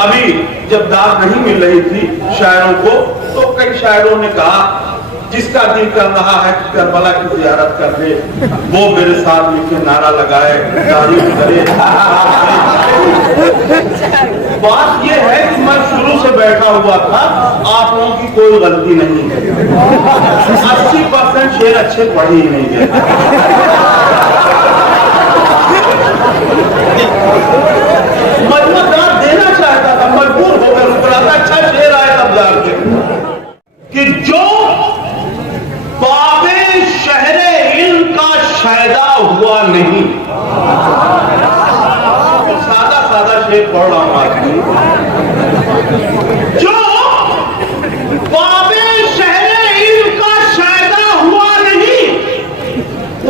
अभी जब दाद नहीं मिल रही थी शायरों को, तो कई शायरों ने कहा जिसका दिल कर रहा है कि करबला की जियारत कर ले, वो मेरे साथ मिलकर नारा लगाए, तारीफ करे। बात ये है कि मैं शुरू से बैठा हुआ था, आप लोगों की कोई गलती नहीं है। 80% शेर अच्छे पढ़े ही नहीं गए। मजबूत देना चाहता था, मजबूर होकर रुक रहा था। अच्छा शेर आया तब जाके कि जो बाबे शहरे इल्म का शायदा हुआ नहीं। तो सादा सादा शेर पढ़ रहा हूं आज। जो बाबे शहरे इल्म का शायदा हुआ नहीं,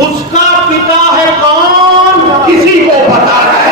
उसका पिता है कौन किसी को पता नहीं।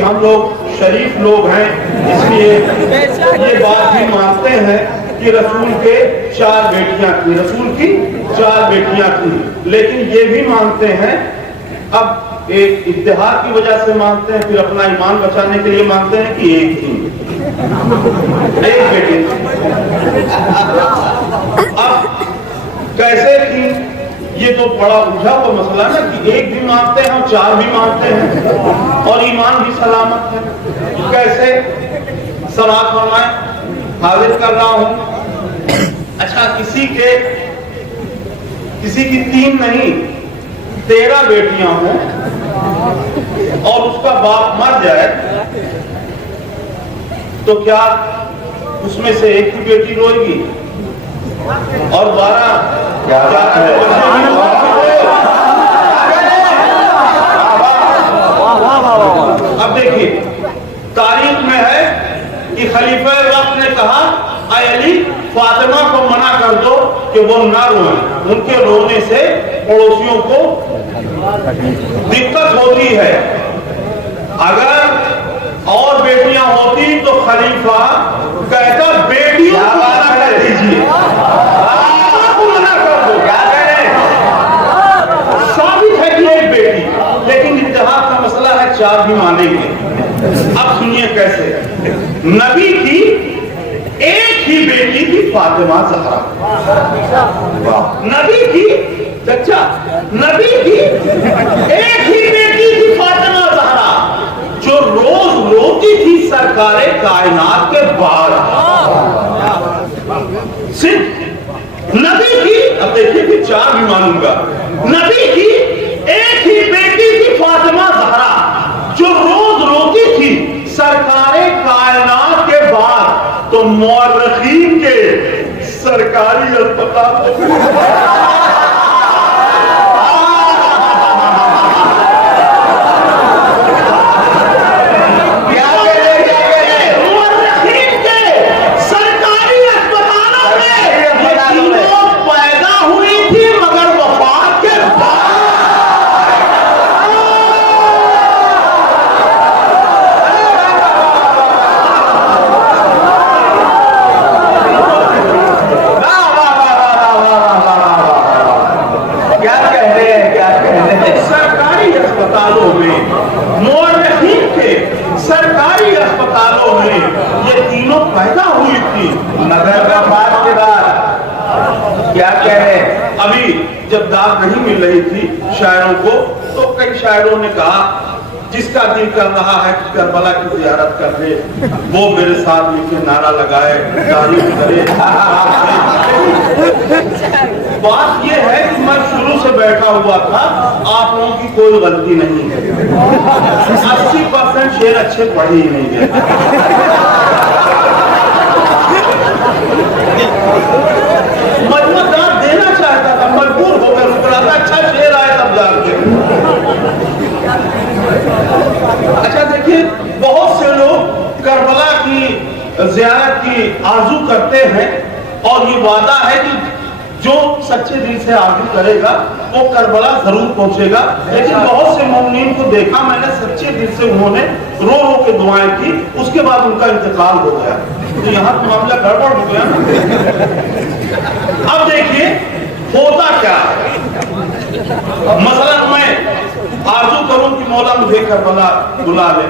हम लोग शरीफ लोग हैं, इसलिए ये बात भी मानते हैं कि रसूल के 4 बेटियां थी, रसूल की 4 बेटियां थी। लेकिन ये भी मानते हैं, अब एक इत्तेहाद की वजह से मानते हैं, फिर अपना ईमान बचाने के लिए मानते हैं कि एक थी, एक बेटी। अब कैसे थी ये तो बड़ा उलझा हुआ मसला है ना, कि एक भी मानते हैं और 4 भी मानते हैं और ईमान भी सलामत है। कैसे सवाल फरमाए, हाजिर कर रहा हूं। अच्छा, किसी की 3 नहीं 13 बेटियां हों और उसका बाप मर जाए, तो क्या उसमें से एक ही बेटी रोएगी और 12 अब देखिए तारीख में है कि खलीफा वक्त ने कहा, ऐ अली फातिमा को मना कर दो कि वो ना रोए, उनके रोने से पड़ोसियों को दिक्कत होती है। अगर और बेटियां होती तो खलीफा कहता बेटियों को मना कर दीजिए, मना कर दो। क्या करें, साबित है कि एक बेटी, लेकिन इत्तेहाद का मसला है, 4 भी मानेंगे। अब सुनिए कैसे, नबी की एक ही बेटी थी फातिमा ज़हरा। नबी की चचा, नबी की एक ही बेटी थी फातिमा ज़हरा, जो रोज रोती थी सरकारे कायनात के बाहर। सिर्फ नबी की, अब देखिए कि चार भी मानूंगा, नबी की एक ही बेटी थी फातिमा ज़हरा, जो रोज रोती थी सरकारे कायनात के बाद, तो मौरखीन के सरकारी अस्पताल पैदा हुई थी नगर वफात के बाद। क्या कह रहे हैं, अभी जब दाद नहीं मिल रही थी शायरों को, तो कई शायरों ने कहा जिसका दिल कर रहा है कि करबला की ज़ियारत कर ले, वो मेरे साथ मिलकर नारा लगाए, तारीफ करे। बात ये है कि मैं शुरू से बैठा हुआ था, आप लोगों की कोई गलती नहीं है। 80% शेर अच्छे पढ़े ही नहीं गए। मजबूत देना चाहता था, मजबूर होकर रुक रहा था, अच्छा शेर आया तब जाके। अच्छा देखिए, बहुत से लोग करबला की ज़ियारत की आरज़ू करते हैं, और ये वादा है कि जो सच्चे दिल से आरज़ू करेगा वो करबला जरूर पहुंचेगा। लेकिन बहुत से मोमिनीन को देखा मैंने, सच्चे दिल से उन्होंने रो रो के दुआएं की, उसके बाद उनका इंतकाल हो गया। तो यहाँ तो मामला गड़बड़ हो गया ना। अब देखिए होता क्या है, मसलन मैं आरज़ू करूं कि मौला मुझे करबला बुला ले,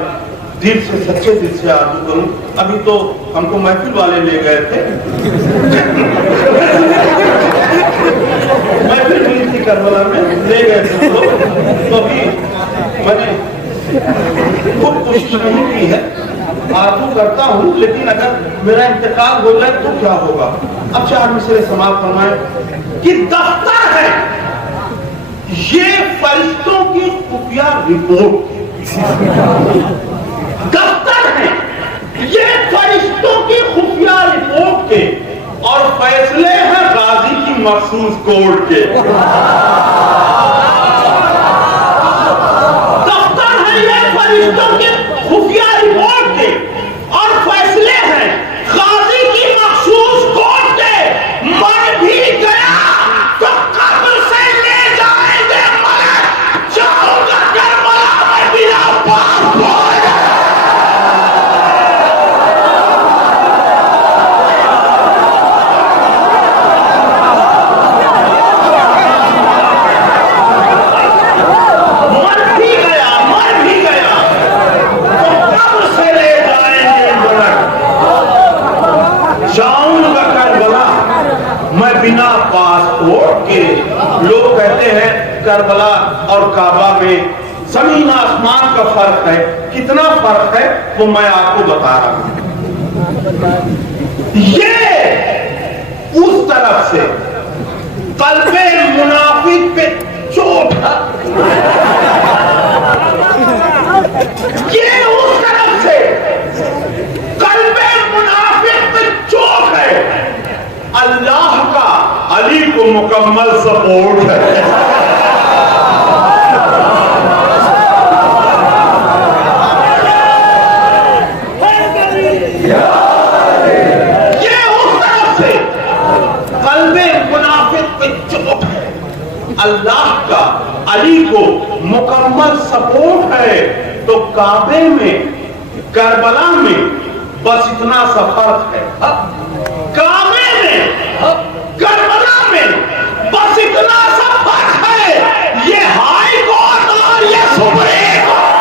दिल से सच्चे दिल से आरज़ू करूं। अभी तो हमको महफिल वाले ले गए थे, महफिल हुई थी करबला में, ले गए थे तो अभी मैंने खूब कोशिश नहीं की है, आरज़ू करता हूं, लेकिन अगर मेरा इंतकाल हो जाए तो क्या होगा। अब चार मिसरे समाप्त फरमाए कि दफ्तर है ये फरिश्तों की खुफिया रिपोर्ट, दफ्तर है ये फरिश्तों की खुफिया रिपोर्ट के, और फैसले हैं गाजी की मखसूस कोर्ट के। दफ्तर है ये फरिश्तों के खुफिया रिपोर्ट के, और फैसले हैं गाजी की मखसूस कोर्ट के। मर भी गया तो कब्र से ले जाएंगे मलक, जाऊंगा करबला में बिना पाप बोले। बिना पासपोर्ट के। लोग कहते हैं करबला और काबा में जमीन आसमान का फर्क है, कितना फर्क है वो मैं आपको बता रहा हूं। ये उस तरफ से कल्बे मुनाफिक पे चोट है, ये उस तरफ से कल्बे मुनाफिक पे चोट है। अल्लाह का अली को मुकम्मल सपोर्ट है। ये उस तरफ से कल्बे मुनाफिक पे चोट है, अल्लाह का अली को मुकम्मल सपोर्ट है। तो काबे में करबला में बस इतना सा फर्क है, काबे में करबला में बस इतना सा फर्क है, ये हाई कोर्ट और ये सुप्रीम कोर्ट।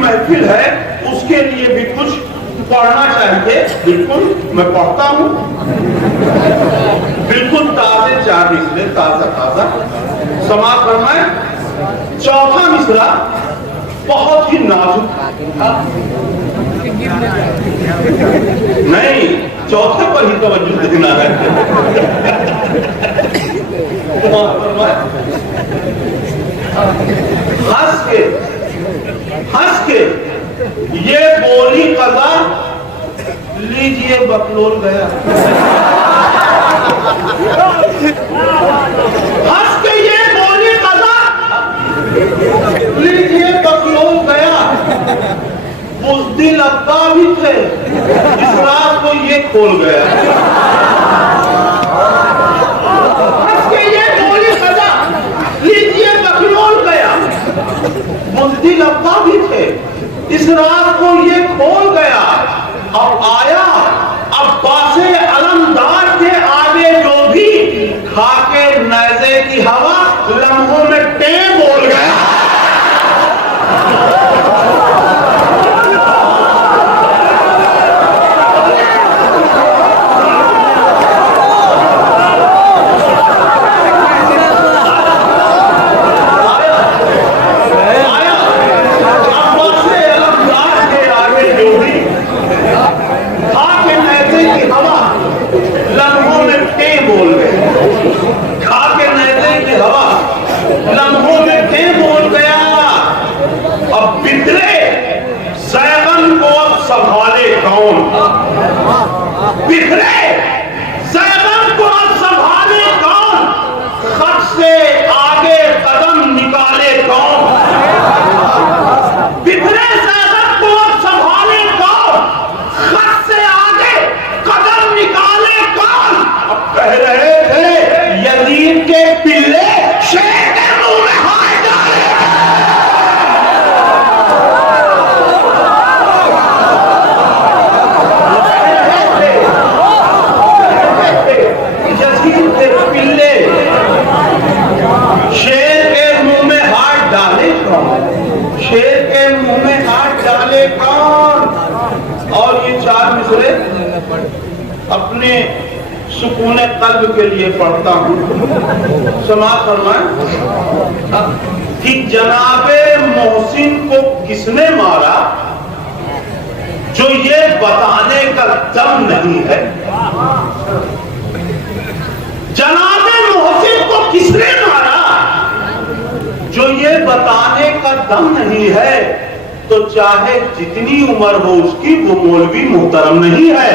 महफिल है, उसके लिए भी कुछ पढ़ना चाहिए। बिल्कुल मैं पढ़ता हूँ, बिल्कुल ताजे 4 मिसरे, ताजा समाज फरमाए। चौथा मिसरा बहुत ही नाजुक था। नहीं, चौथे पर ही तवज्जो देना है। हंस के ये बोली कजा, लीजिए बकलोल गया। हंस के ये बोली कजा, लीजिए बकलोल गया। बुज़दिल अब्बा भी थे, इस रात को ये खोल गया। हंस के ये बोली कजा, लीजिए बकलोल गया। बुज़दिल अब्बा भी थे, इस रात को ये खोल गया। अब आया अब्बासे अलमदार के आगे जो भी, खाके नैज़े की हवा लम्हों में टे बोल गया। बिखरे ज़ैबन को अब संभाले कौन, खत से आगे कदम निकाले कौन। बिखरे ज़ैबन को अब संभाले कौन, खत से आगे कदम निकाले कौन। अब कह रहे थे यतीम के पिल्ले शेर के मुंह में हाथ डाले। शेर के मुंह में हाथ डाले कौन, शेर के मुंह में हाथ डाले कौन। और ये 4 मिसरे अपने सुकून कल्ब के लिए पढ़ता हूँ। समाज फरमाए कि जनाबे मोहसिन को किसने मारा, जो ये बताने का दम नहीं है। जनाबे मोहसिन को किसने मारा, जो ये बताने का दम नहीं है। तो चाहे जितनी उम्र हो उसकी, वो मौलवी मोहतरम नहीं है।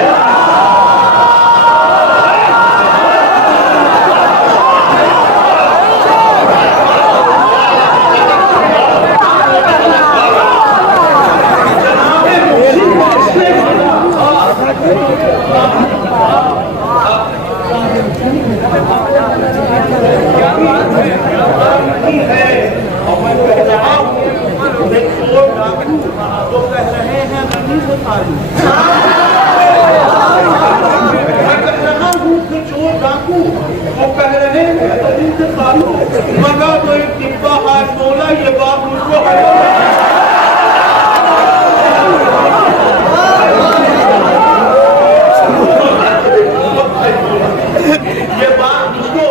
वो कह रहे हैं मगा तो एक डिब्बा हाथ बोला, ये बात मुझको ये बात मुझको